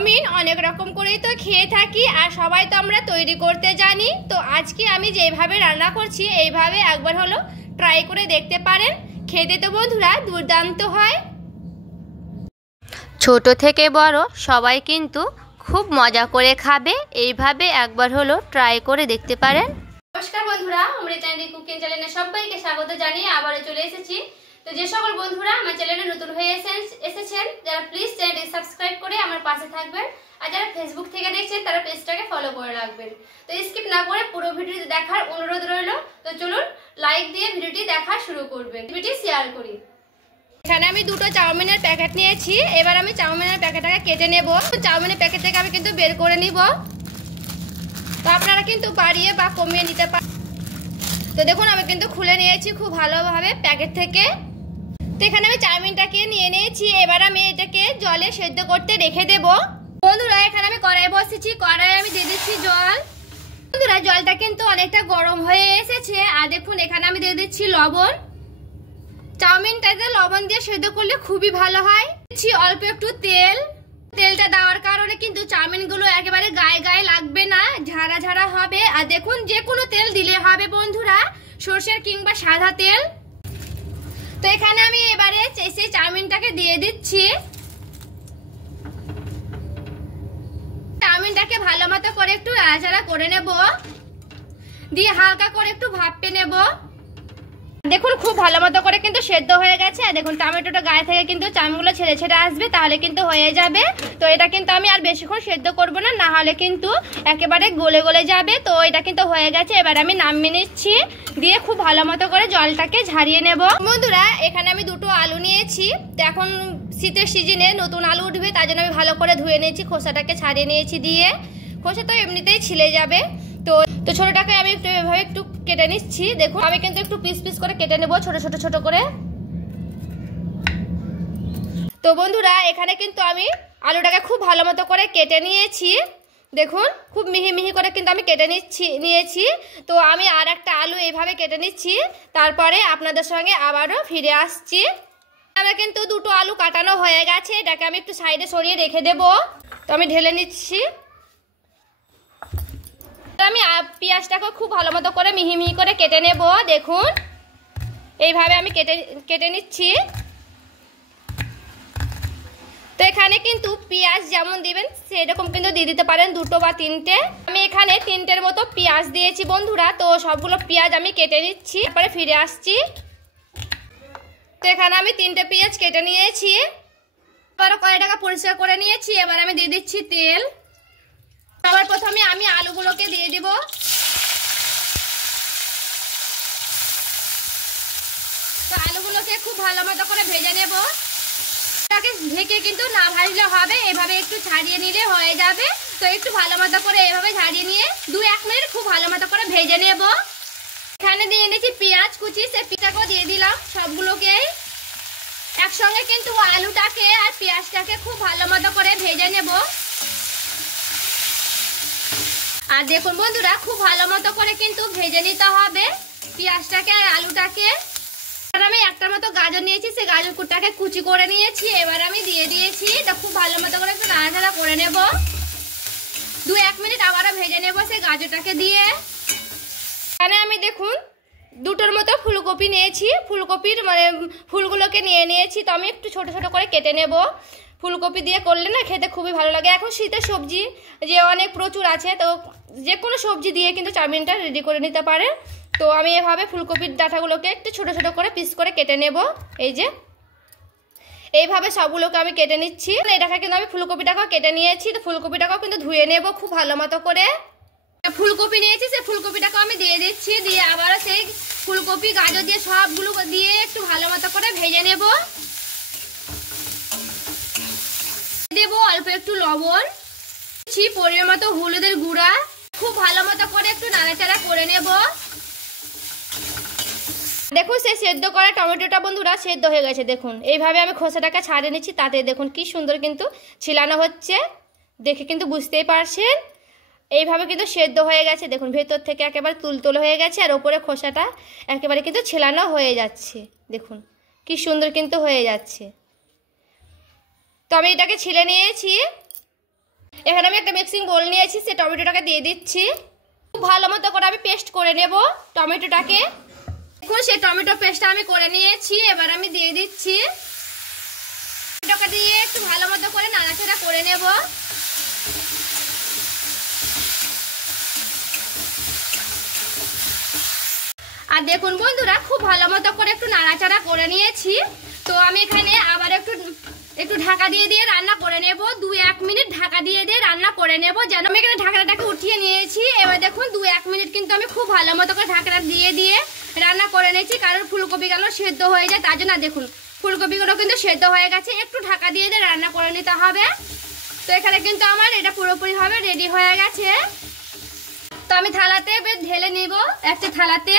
Chowmein অনেক রকম করেই তো খেয়ে থাকি আর সবাই তো আমরা তৈরি করতে জানি। তো আজকে আমি যেভাবে রান্না করছি এইভাবে একবার হলো ট্রাই করে দেখতে পারেন। খেতে তো বন্ধুরা দুর্দান্ত হয়। ছোট থেকে বড় সবাই কিন্তু খুব মজা করে খাবে। এইভাবে একবার হলো ট্রাই করে দেখতে পারেন। নমস্কার বন্ধুরা, অমৃতাঞ্জলি কুকিং চ্যানেলে সবাইকে স্বাগত জানিয়ে আবারও চলে এসেছি। তো যে সকল বন্ধুরা আমার চ্যানেলে নতুন হয়ে এসেছেন যারা প্লিজ চ্যানেলটি সাবস্ক্রাইব করে আমার পাশে থাকবেন, আর যারা ফেসবুক থেকে দেখছেন তারা পেজটাকে ফলো করে রাখবেন। তো স্কিপ না করে পুরো ভিডিওটি দেখার অনুরোধ রইল। তো চলুন লাইক দিয়ে ভিডিওটি দেখা শুরু করবেন, ভিডিওটি শেয়ার করি। এখানে আমি দুটো চাউমিনের প্যাকেট নিয়েছি। এবার আমি চাউমিনের প্যাকেটটাকে কেটে নেব। চাউমিনের প্যাকেট থেকে আমি কিন্তু বের করে নিব। তো আপনারা কিন্তু বাড়িয়ে বা কমিয়ে নিতে পারেন। তো দেখুন আমি কিন্তু খুলে নিয়েছি খুব ভালোভাবে প্যাকেট থেকে। তো এখানে আমি চাউমিনটাকে নিয়ে নিয়েছি। এবার আমি এটাকে জলে সেদ্ধ করতে রেখে দেব। বন্ধুরা এখানে আমি কড়াই বসেছি, কড়াই আমি দিয়ে দিচ্ছি জল। বন্ধুরা জলটা কিন্তু অনেকটা গরম হয়ে এসেছে। আর দেখুন এখানে আমি দিয়ে দিচ্ছি লবণ। চাউমিনটাতে লবণ দিয়ে সেদ্ধ করলে খুবই ভালো হয়। দিচ্ছি অল্প একটু তেল। তেলটা দেওয়ার কারণে কিন্তু চাউমিনগুলো একেবারে গায়ে গায়ে লাগবে না, ঝাড়া ঝাড়া হবে। আর দেখুন যে কোনো তেল দিলে হবে বন্ধুরা, সরষের কিংবা সাদা তেল। তো এখানে আমি এবারে সেই চাউমিনটাকে দিয়ে দিচ্ছি। চাউমিনটাকে ভালো মতো করে একটু নাড়াচাড়া করে নেব, দিয়ে হালকা করে একটু ভাপে নেব। দেখুন খুব ভালো মতো করে কিন্তু সেদ্ধ হয়ে গেছে। দেখুন টমেটোটা গায়ে থেকে কিন্তু চাউমিনগুলো ছেড়ে ছেড়ে আসবে, তাহলে কিন্তু হয়ে যাবে। তো এটা কিন্তু আমি আর বেশিক্ষণ সেদ্ধ করব না, না হলে কিন্তু একেবারে গলে গলে যাবে। তো এটা কিন্তু হয়ে গেছে। এবার আমি নামিয়ে নিচ্ছি, দিয়ে খুব ভালো মতো করে জলটাকে ঝারিয়ে নেব। বন্ধুরা এখানে আমি দুটো আলু নিয়েছি। তো এখন শীতের সিজনে নতুন আলু উঠবে, তার জন্য আমি ভালো করে ধুয়ে নিয়েছি, খোসাটাকে ছাড়িয়ে নিয়েছি। দিয়ে খোসা তো এমনিতেই ছিলে যাবে। তো ছোটটাকে আমি একটু এভাবে একটু কেটে নিচ্ছি। দেখুন আমি কিন্তু একটু পিস পিস করে কেটে নেব, ছোট ছোট ছোট করে। তো বন্ধুরা এখানে কিন্তু আমি আলুটাকে খুব ভালো মতো করে কেটে নিয়েছি। দেখুন খুব মিহি মিহি করে কিন্তু আমি কেটে নিয়েছি। তো আমি আর একটা আলু এইভাবে কেটে নিচ্ছি, তারপরে আপনাদের সঙ্গে আবারও ফিরে আসছি। আমার কিন্তু দুটো আলু কাটানো হয়ে গেছে। এটাকে আমি একটু সাইডে সরিয়ে রেখে দেব। তো আমি ঢেলে নিচ্ছি। আমি পেঁয়াজটাকে খুব ভালো মতো করে মিহি মিহি করে কেটে নেব। দেখুন এইভাবে আমি কেটে নিচ্ছি। তো এখানে কিন্তু পেঁয়াজ যেমন দিবেন সেরকম কিন্তু দিয়ে দিতে পারেন, দুটো বা তিনটে। আমি এখানে তিনটের মতো পেঁয়াজ দিয়েছি বন্ধুরা। তো সবগুলো পেঁয়াজ আমি কেটে নিচ্ছি, তারপরে ফিরে আসছি। তো এখানে আমি তিনটে পেঁয়াজ কেটে নিয়েছি। এবার কড়াইটাকে পরিষ্কার করে নিয়েছি। এবার আমি দিয়ে দিচ্ছি তেল। সবার প্রথমে আমি আলুগুলোকে দিয়ে দিব। তো আলুগুলোকে খুব ভালো মতো করে ভেজে নেব। এটাকে ঢেকে কিন্তু না ভাজলে হবে, এভাবে একটু ছাড়িয়ে নিলে হয়ে যাবে। তো একটু ভালো মতো করে এভাবে ছাড়িয়ে নিয়ে 2-1 মিনিট খুব ভালো মতো করে ভেজে নেব। এখানে দিয়ে নিয়েছি পেঁয়াজ কুচি, সে পিঠাকেও দিয়ে দিলাম সবগুলোকে একসঙ্গে। কিন্তু আলুটাকে আর পেঁয়াজটাকে খুব ভালো মতো করে ভেজে নেব। আর দেখুন বন্ধুরা খুব ভালো মতো করে কিন্তু ভেজে নিতে হবে পেঁয়াজটাকে আর আলুটাকে। আর আমি একটার মতো গাজর নিয়েছি, সেই গাজরটাকে কুচি করে নিয়েছি। এবার আমি দিয়ে দিয়েছি। এটা খুব ভালো মতো করে একটু নাড়াচাড়া করে নেব। 2-1 মিনিট আবারও ভেজে নেব সেই গাজরটাকে দিয়ে। এখানে আমি দেখুন দুটোর মতো ফুলকপি নিয়েছি। ফুলকপির মানে ফুলগুলোকে নিয়েছি। তো আমি একটু ছোট ছোট করে কেটে নেব। ফুলকপি দিয়ে করলে না খেতে খুবই ভালো লাগে। এখন শীতের সবজি যে অনেক প্রচুর আছে, তো যে কোনো সবজি দিয়ে কিন্তু চাউমিনটা রেডি করে নিতে পারে। তো আমি এভাবে ফুলকপির ডাঁটাগুলোকে একটু ছোট ছোট করে পিস করে কেটে নেব। এই যে এইভাবে সবগুলোকে আমি কেটে নিচ্ছি। এটাকে কিন্তু আমি ফুলকপিটাকেও কেটে নিয়েছি। তো ফুলকপিটাকেও কিন্তু ধুয়ে নেব খুব ভালো মতো করে। ফুলকপি নিয়েছি, সেই ফুলকপিটাকেও আমি দিয়ে দিচ্ছি। দিয়ে আবারও সেই ফুলকপি গাজর দিয়ে সবগুলো দিয়ে একটু ভালো মতো করে ভেজে নেব। দেব অল্প একটু লবণ, পরিমাণ মতো হলুদের গুঁড়া। খুব ভালো মতো করে একটু নাড়াচাড়া করে নেব। দেখুন সেই সেদ্ধ করা টমেটোটা বন্ধুরা সেদ্ধ হয়ে গেছে। দেখুন এইভাবে আমি খোসাটাকে ছাড়িয়ে নিচ্ছি, তাতে দেখুন কি সুন্দর কিন্তু ছিলানো হচ্ছে। দেখে কিন্তু বুঝতেই পারছেন এইভাবে কিন্তু সেদ্ধ হয়ে গেছে। দেখুন ভেতর থেকে একেবারে তুলতুল হয়ে গেছে, আর ওপরে খোসাটা একেবারে কিন্তু ছেলানো হয়ে যাচ্ছে। দেখুন কি সুন্দর কিন্তু হয়ে যাচ্ছে। তো আমি এটাকে ছিলে নিয়েছি। এখানে আমি একটা মিক্সিং বোল নিয়েছি, সেই টমেটোটাকে দিয়ে দিচ্ছি। খুব ভালো মতো করে আমি পেস্ট করে নেব টমেটোটাকে। দেখুন সেই টমেটো পেস্টটা আমি করে নিয়েছি, এবার আমি দিয়ে দিচ্ছি। টমেটোটা দিয়ে একটু ভালো মতো করে নাড়াচাড়া করে নেব। আর দেখুন বন্ধুরা খুব ভালো মতো করে একটু নাড়াচাড়া করে নিয়েছি। তো আমি এখানে আবার একটু ঢাকা দিয়ে দিয়ে রান্না করে নেব। 2-1 মিনিট ঢাকা দিয়ে দিয়ে রান্না করে নেব। যেন আমি এখানে ঢাকনাটাকে উঠিয়ে নিয়েছি। এবার দেখুন 2-1 মিনিট কিন্তু আমি খুব ভালো মতো করে ঢাকনা দিয়ে দিয়ে রান্না করে নিয়েছি, কারণ ফুলকপিগুলো সেদ্ধ হয়ে যায় তার জন্য। দেখুন ফুলকপিগুলো কিন্তু সেদ্ধ হয়ে গেছে, একটু ঢাকা দিয়ে দিয়ে রান্না করে নিতে হবে। তো এখানে কিন্তু আমার এটা পুরোপুরিভাবে রেডি হয়ে গেছে। তো আমি থালাতে ঢেলে নিব, একটা থালাতে।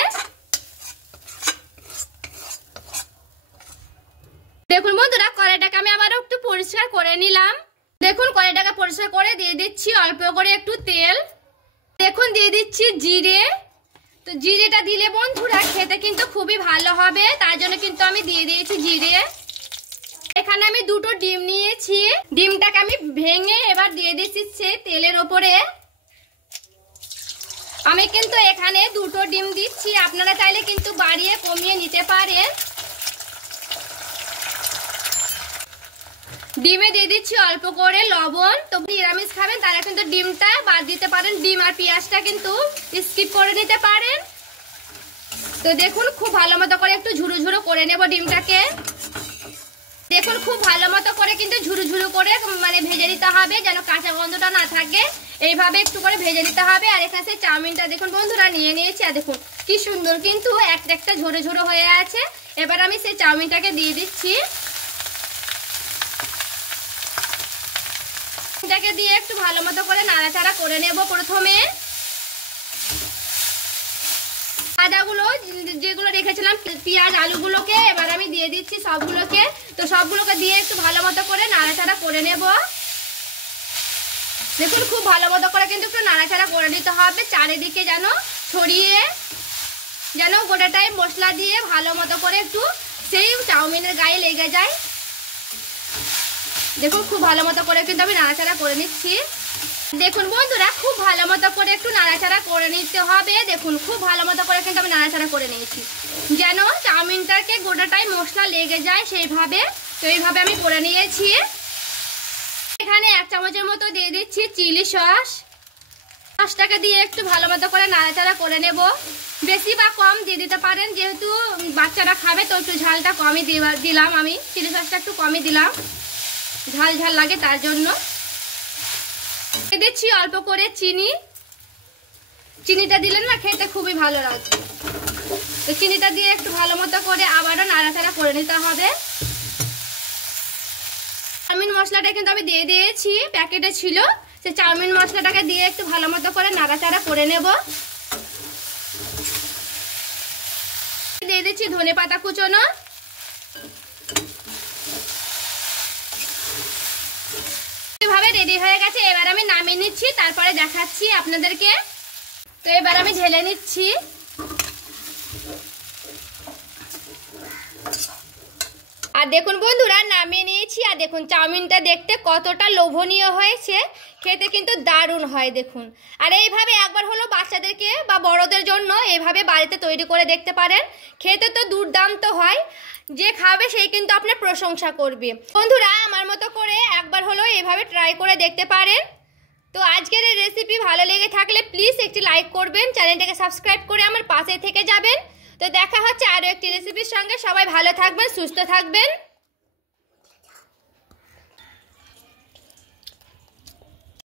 দেখুন বন্ধুরা কড়াইটাকে আমি আবার একটু পরিষ্কার করে নিলাম। দেখুন কড়াইটাকে পরিষ্কার করে দিয়ে দিচ্ছি অল্প করে একটু তেল। দেখুন দিয়ে দিচ্ছি জিরে। তো জিরেটা দিলে বন্ধুরা খেতে কিন্তু খুবই ভালো হবে, তার জন্য কিন্তু আমি দিয়ে দিয়েছি জিরে। এখানে আমি 2টো ডিম নিয়েছি, ডিমটাকে আমি ভেঙে এবার দিয়ে দিচ্ছি তেলের ওপরে। আমি কিন্তু এখানে 2টো ডিম দিচ্ছি, আপনারা চাইলে কিন্তু বাড়িয়ে কমিয়ে নিতে পারেন। ডিমে দিয়ে দিচ্ছি অল্প করে লবণ। তো নিরামিষ খাবেন তারা কিন্তু ডিমটা বাদ দিতে পারেন, ডিম আর পেঁয়াজটা কিন্তু স্কিপ করে নিতে পারেন। তো দেখুন খুব ভালো মতো করে একটু ঝুরু ঝুরু করে নেব ডিমটাকে। দেখুন খুব ভালো মতো করে কিন্তু ঝুরু ঝুরু করে মানে ভেজে নিতে হবে, যেন কাঁচা গন্ধটা না থাকে। এইভাবে একটু করে ভেজে নিতে হবে। আর এখানে সেই চাউমিনটা দেখুন বন্ধুরা নিয়ে নিয়েছি। আর দেখুন কি সুন্দর কিন্তু একটা ঝোড়ো ঝোড়ো হয়ে আছে। এবার আমি সেই চাউমিনটাকে দিয়ে দিচ্ছি। এটাকে দিয়ে একটু ভালো মতো করে নাড়াচাড়া করে নেব। প্রথমে আদাগুলো যেগুলো রেখেছিলাম পেঁয়াজ আলুগুলোকে এবার আমি দিয়ে দিচ্ছি সবগুলোকে। তো সবগুলোকে দিয়ে একটু ভালো মতো করে নাড়াচাড়া করে নেব। দেখুন খুব ভালো মতো করে কিন্তু একটু নাড়াচাড়া করে নিতে হবে, চারিদিকে যেন ছড়িয়ে যেন গোটাটাই মশলা দিয়ে ভালো মতো করে একটু সেই চাউমিনের গায়ে লেগে যায়। দেখুন খুব ভালো মতো করে কিন্তু আমি নাড়াচাড়া করে নিচ্ছি। দেখুন বন্ধুরা খুব ভালো মতো করে একটু নাড়াচাড়া করে নিতে হবে। দেখুন খুব ভালো মতো করে কিন্তু আমি নাড়াচাড়া করে নিয়েছি, যেন চাউমিনটাকে গোটাটাই মশলা লেগে যায় সেইভাবে। তো এইভাবে আমি করে নিয়েছি। এখানে 1 চামচের মতো দিয়ে দিচ্ছি চিলি সস। সসটাকে দিয়ে একটু ভালো মতো করে নাড়াচাড়া করে নেব। বেশি বা কম দিয়ে দিতে পারেন, যেহেতু বাচ্চারা খাবে তো একটু ঝালটা কমই দিলাম। আমি চিলি সসটা একটু কমই দিলাম, ঝাল ঝাল লাগে তার জন্য। দিয়ে দিচ্ছি অল্প করে চিনি। চিনিটা দিলে না খেতে খুবই ভালো লাগবে। তো চিনিটা দিয়ে একটু ভালো মতো করে আবারও নাড়াচাড়া করে নিতে হবে। চাউমিন মশলাটা কিন্তু আমি দিয়ে দিয়েছি, প্যাকেটে ছিল। সেই চাউমিন মশলাটাকে দিয়ে একটু ভালো মতো করে নাড়াচাড়া করে নেব। দিয়ে দিচ্ছি ধনেপাতা কুচনো। এভাবে রেডি হয়ে গেছে। এবার আমি নামিয়ে নিচ্ছি, তারপরে দেখাচ্ছি আপনাদেরকে। তো এবার আমি ঢেলে নিচ্ছি। আর দেখুন বন্ধুরা নামিয়ে নিয়েছি। আর দেখুন চাউমিনটা দেখতে কতটা লোভনীয় হয়েছে, খেতে কিন্তু দারুণ হয় দেখুন। আর এইভাবে একবার হলো বাচ্চাদেরকে বা বড়দের জন্য এইভাবে বাড়িতে তৈরি করে দেখতে পারেন। খেতে তো দুর্দান্ত হয়, যে খাবে সেই কিন্তু আপনার প্রশংসা করবে। বন্ধুরা আমার মতো করে একবার হলো এভাবে ট্রাই করে দেখতে পারেন। তো আজকের এই রেসিপি ভালো লেগে থাকলে প্লিজ একটি লাইক করবেন, চ্যানেলটাকে সাবস্ক্রাইব করে আমার পাশে থেকে যাবেন। তো দেখা হচ্ছে আরও একটি রেসিপির সঙ্গে। সবাই ভালো থাকবেন, সুস্থ থাকবেন।